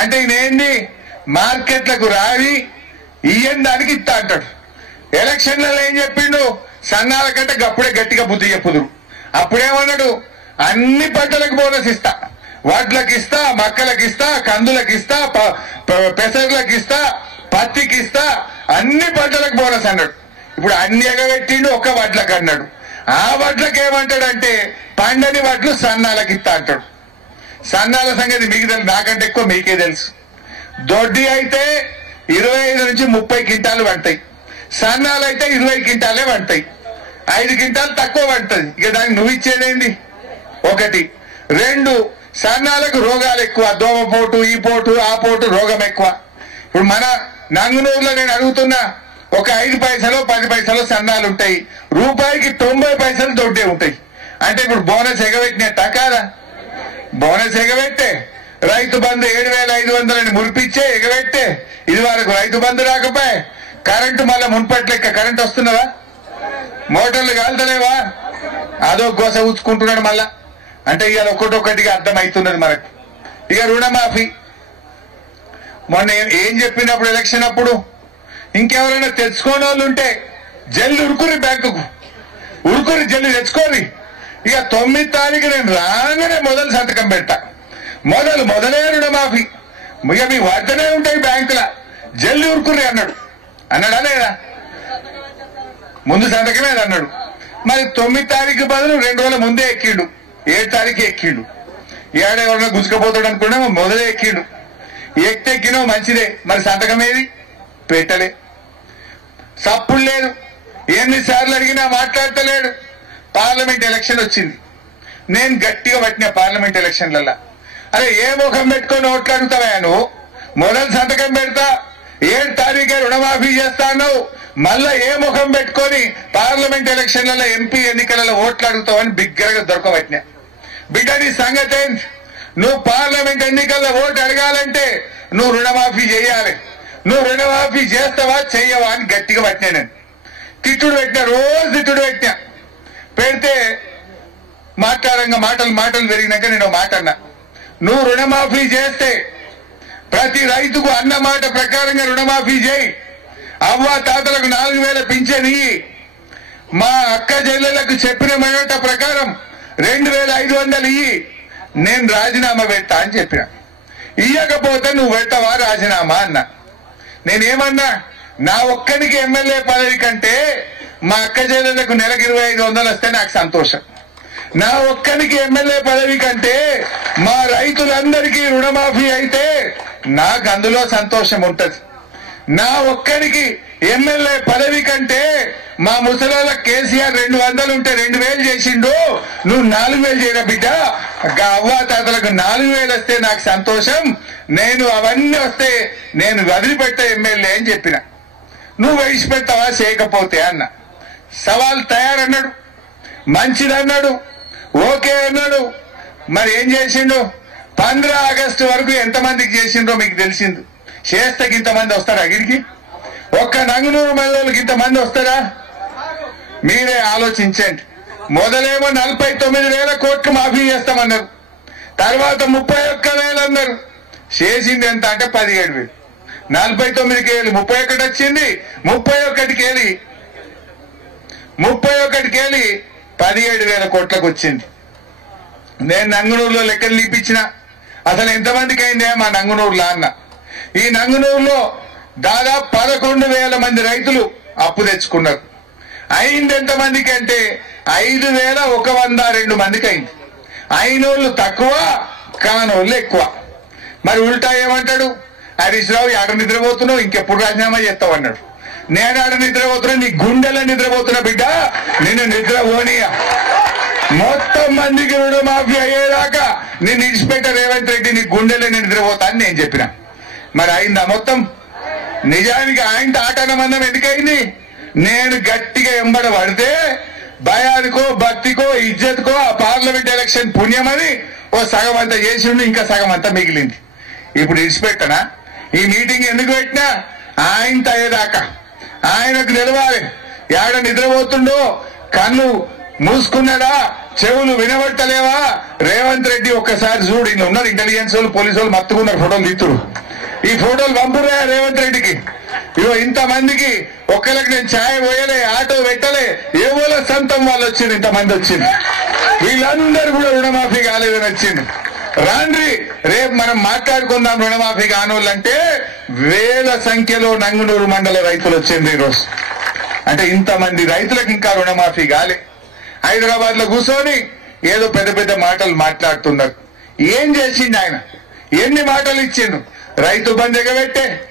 అంటే ఈయనేంది మార్కెట్లకు రావి ఇయ్యని దానికి ఇస్తా అంటాడు. ఎలక్షన్లలో ఏం చెప్పిండు? సన్నాల కంటే గప్పుడే గట్టిగా బుద్ధి చెప్పుదురు. అప్పుడేమన్నాడు? అన్ని పంటలకు బోనస్ ఇస్తా, వడ్లకు ఇస్తా, మక్కలకు ఇస్తా, కందులకు ఇస్తా, పెసర్లకు ఇస్తా, పత్తికి ఇస్తా, అన్ని పంటలకు బోనస్ అన్నాడు. ఇప్పుడు అన్ని ఎగబెట్టిండు, ఒక్క వడ్లకు అన్నాడు. ఆ వడ్లకు ఏమంటాడంటే పండని వడ్లు సన్నాలకు ఇస్తా అంటాడు. సన్నాల సంగతి మీకు తెలుసు, నాకంటే ఎక్కువ మీకే తెలుసు. దొడ్డి అయితే 25 నుంచి 30 క్వింటాలు పడతాయి, సన్నాలు అయితే 20 క్వింటాలే పడతాయి. 5 క్వింటాలు తక్కువ పడుతుంది. ఇక దానికి నువ్వు ఇచ్చేదేంది? ఒకటి. రెండు, సన్నాలకు రోగాలు ఎక్కువ, దోమపోటు, ఈ పోటు, ఆ పోటు, రోగం ఎక్కువ. ఇప్పుడు మన నంగునూరులో నేను అడుగుతున్నా, ఒక 5 పైసలు 10 పైసలు సన్నాలు ఉంటాయి, రూపాయికి 90 పైసలు దొడ్డే ఉంటాయి. అంటే ఇప్పుడు బోనస్ ఎగబెట్టినట్ట కాదా? బోనస్ ఎగబెట్టే, రైతు బంధు 7,500 మురిపిచ్చే ఎగబెట్టే. ఇది వరకు రైతు బంధు రాకపోయే, కరెంటు మళ్ళా మున్పటి లెక్క కరెంట్ వస్తున్నదా? మోటార్లు కాలుతలేవా? అదో గోస ఊచుకుంటున్నాడు మళ్ళా. అంటే ఇవాళ ఒక్కటొక్కటిగా అర్థమవుతున్నది మనకు. ఇక రుణమాఫీ మొన్న ఏం చెప్పినప్పుడు ఎలక్షన్ అప్పుడు, ఇంకెవరైనా తెచ్చుకోని వాళ్ళు ఉంటే జల్లి ఉరుకురి, బ్యాంకుకు ఉరుకురి, జల్లి తెచ్చుకోరి. ఇక 9వ తారీఖు నేను రాగానే మొదలు సంతకం పెడతా, మొదలే రుణమాఫీ, ఇక మీ వద్దనే ఉంటాయి బ్యాంకుల, జల్లి ఉరుకురి అన్నాడు. అన్నాడా లేదా? ముందు సంతకమే అన్నాడు. మరి 9వ తారీఖు బదులు 2 రోజుల ముందే ఎక్కిండు, 7వ తారీఖు ఎక్కిండు. ఎవరైనా గుంజుకపోతాడు అనుకున్నా మొదలే ఎక్కిండు. ఎక్కినో మంచిదే, మరి సంతకం ఏది? పెట్టలే. సప్పుడు లేదు, ఎన్నిసార్లు అడిగినా మాట్లాడతలేడు. పార్లమెంట్ ఎలక్షన్ వచ్చింది, నేను గట్టిగా పట్టిన పార్లమెంట్ ఎలక్షన్లల్లా. అరే ఏ ముఖం పెట్టుకొని ఓట్లు అడుగుతావా నువ్వు? మొదలు సంతకం పెడతా, 7వ తారీఖే రుణమాఫీ చేస్తాను, మళ్ళా ఏ ముఖం పెట్టుకొని పార్లమెంట్ ఎలక్షన్లలో ఎంపీ ఎన్నికలలో ఓట్లు అడుగుతావని బిగ్గరగా దొరకబట్టినా. బిడ్డ నీ సంగతి, నువ్వు పార్లమెంట్ ఎన్నికల్లో ఓటు అడగాలంటే నువ్వు రుణమాఫీ చేయాలి. నువ్వు రుణమాఫీ చేస్తావా చెయ్యవా అని గట్టిగా పట్టినా. నేను తిట్టుడు పెట్టినా, రోజు తిట్టుడు పెట్టినా. పెడితే మాటలు పెరిగినాక నేను మాట అన్నా, నువ్వు రుణమాఫీ చేస్తే ప్రతి రైతుకు అన్న మాట ప్రకారంగా రుణమాఫీ చేయి, అవ్వ తాతలకు 4,000 పింఛన్ ఇయ్యి, మా అక్క చెల్లెలకు చెప్పిన మాట ప్రకారం 2,500 ఇయ్యి, నేను రాజీనామా పెడతా అని చెప్పిన. ఇయ్యకపోతే నువ్వు పెట్టవా రాజీనామా అన్నా. నేనేమన్నా, నా ఒక్కనికి ఎమ్మెల్యే పదవి కంటే మా అక్క చెల్లెలకు నెలకు 2,500 వస్తే నాకు సంతోషం. నా ఒక్కనికి ఎమ్మెల్యే పదవి కంటే మా రైతులందరికీ రుణమాఫీ అయితే నాకు అందులో సంతోషం ఉంటది. నా ఒక్కరికి ఎమ్మెల్యే పదవి కంటే మా ముసలాళ్ళ కేసీఆర్ 200 ఉంటే 2,000 చేసిండు, నువ్వు 4,000 చేయరా బిడ్డ, అవ్వ తాతలకు 4,000 వస్తే నాకు సంతోషం, నేను అవన్నీ వస్తే నేను వదిలిపెట్టే ఎమ్మెల్యే అని చెప్పిన. నువ్వు విడిచిపెట్టావా చేయకపోతే అన్న. సవాల్ తయారన్నాడు, మంచిదన్నాడు, ఓకే అన్నాడు. మరి ఏం చేసిండు? 15 ఆగస్టు వరకు ఎంతమందికి చేసిండ్రో మీకు తెలిసింది. చేస్తకి ఇంతమంది వస్తారా? అగిరికి ఒక్క నంగునూరు మండలికి ఇంతమంది వస్తారా? మీరే ఆలోచించండి. మొదలేమో 49,000 కోట్లు మాఫీ చేస్తామన్నారు, తర్వాత 31,000 అన్నారు. చేసింది ఎంత అంటే 17,000. 49కి వెళ్ళి 31 వచ్చింది, 31కి వెళ్ళి 17,000 కోట్లకు వచ్చింది. నేను నంగునూరులో లెక్కలు నీపించిన, అసలు ఎంతమందికి అయిందే మా నంగునూరులో అన్న. ఈ నంగునూరులో దాదాపు 11,000 మంది రైతులు అప్పు తెచ్చుకున్నారు. అయింది ఎంతమందికి అంటే 5,102 మందికి అయింది. అయినోళ్ళు తక్కువ, కానోళ్ళు ఎక్కువ. మరి ఉల్టా ఏమంటాడు? హరీష్ రావు ఆడ నిద్రపోతున్నావు, ఇంకెప్పుడు రాజీనామా చేస్తావు అన్నాడు. నేను ఆడ నిద్రపోతున్నా, నీ గుండెల్లో నిద్రపోతున్నా బిడ్డ, నిన్ను నిద్రపోనియా. మొత్తం మందికి రుణమాఫీ అయ్యేదాకా నేను ఇడిచిపెట్ట రేవంత్ రెడ్డి, నీ గుండెల్లో నిద్రపోతా అని నేను చెప్పిన. మరి అయిందా మొత్తం? నిజానికి ఆయన ఆటనమందం ఎందుకైంది? నేను గట్టిగా ఎంబడ పడితే భయానికో భక్తికో ఇజ్జత్కో ఆ పార్లమెంట్ ఎలక్షన్ పుణ్యమని ఓ సగం అంతా చేసిండు, ఇంకా సగం అంతా మిగిలింది. ఇప్పుడు ఇడిచిపెట్టనా? ఈ మీటింగ్ ఎందుకు పెట్టినా? ఆయనతో అయ్యేదాకా ఆయనకు నిలవాలి. ఏడ నిద్రపోతుండో, కన్ను మూసుకున్నాడా, చెవులు వినబడతలేవా? రేవంత్ రెడ్డి ఒక్కసారి చూడు, ఇలా ఉన్నారు ఇంటెలిజెన్స్ వాళ్ళు, పోలీసు వాళ్ళు మత్తుకున్నారు, ఫోటోలు తీస్తురు. ఈ ఫోటోలు పంపురా రేవంత్ రెడ్డికి. ఇగో ఇంతమందికి ఒక్కరికి నేను ఛాయ్ పోయలే, ఆటో పెట్టలే, ఏవోల సొంతం వాళ్ళు వచ్చింది, ఇంతమంది వచ్చింది. వీళ్ళందరూ కూడా రుణమాఫీ కాలేదని వచ్చింది. రాండ్రి రేపు మనం మాట్లాడుకుందాం రుణమాఫీ కానోళ్ళంటే వేల సంఖ్యలో నంగునూరు మండల రైతులు వచ్చింది ఈరోజు. అంటే ఇంతమంది రైతులకు ఇంకా రుణమాఫీ కాలే. హైదరాబాద్ లో కూర్చొని ఏదో పెద్ద పెద్ద మాటలు మాట్లాడుతున్నారు. ఏం చేసిండు ఆయన? ఎన్ని మాటలు ఇచ్చిండు? రైతు బంధు ఎగబెట్టే,